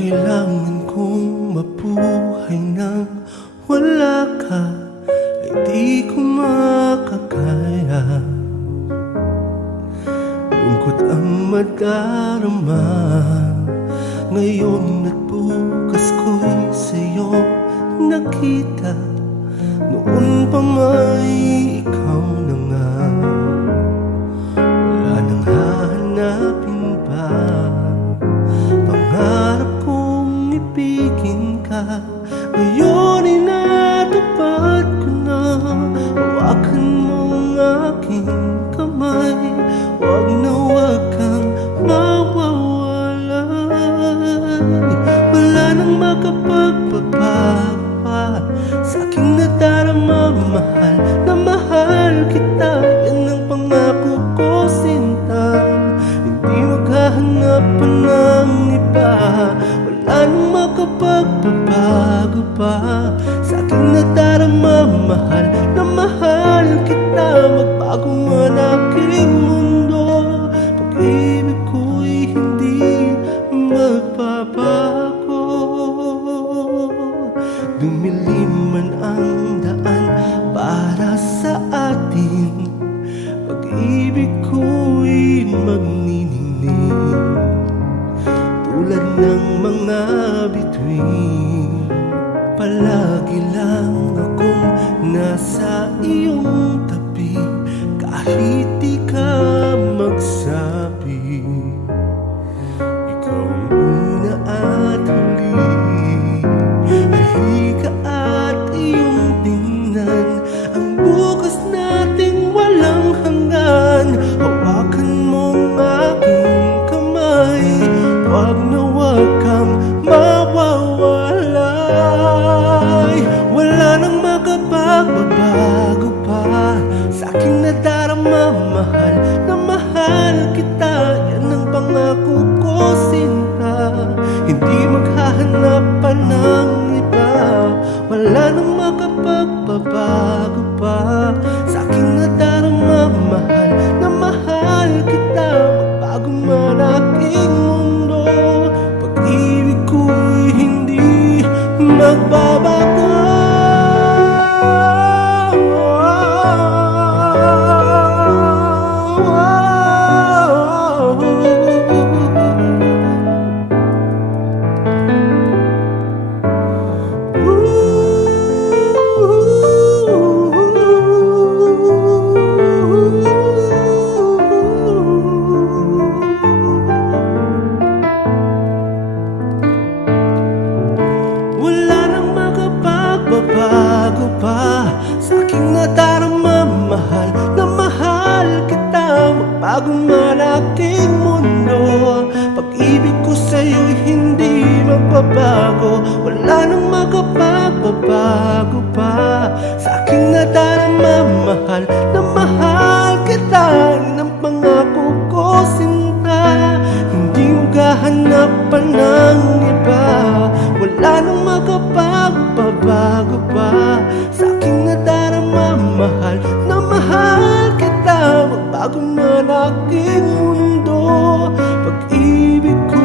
kailangan kong mabuhay nang wala ka ay di ko makakaya. Lungkot ang madarama ngayon at bukas ko'y sa'yo nakita. Noon pa may ikaw na nga, wala nang hahanapin pa. Pangarap kong ibigin ka, ngayon ay natupad ko na. Hawakan mong aking kamay, wag na wag kang mawawalay. Wala nang makapagpabago pa sa aking nadarama, mahal na mahal kita. Yan ang pangako ko, sinta, hindi maghahanap pa ng iba. Wala nang makapagpabago pa sa aking nadarama, mahal na mahal kita. Magbago man aking mundo, pag-ibig ko'y hindi magbabago. Dumilim man ang daan para sa atin, pag-ibig ko'y magniningning. Tulad ng mga bituin, palagi lang akong nasa iyong tabi. Kahit di ka magsabi, ikaw ang una at huli. Halika at iyong tingnan ang bukas nating walang hanggan. Hawakan mong aking kamay, wag na wag kang mawawalay. Wala nang makapagbabago pa sa aking nadarama, mahal na mahal kita. Yan ang pangako ko, sinta, hindi maghahanap pa ng iba. Wala nang makapagbabago pa sa aking nadarama, mahal na mahal kita. Magbago man aking mundo, pag-ibig ko'y hindi magbabago. Bago pa sa aking nadarama, mahal na mahal kita. Magbago man aking mundo, pag-ibig ko sa'yo'y hindi magbabago. Wala nang makapagbabago pa sa aking nadarama, mahal na mahal kita. Yan ang pangako ko, sinta, hindi maghahanap pa ng iba. Wala nang makapagbabago pa sa aking nadarama, mahal na mahal kita. Magbago man aking mundo, pag-ibig ko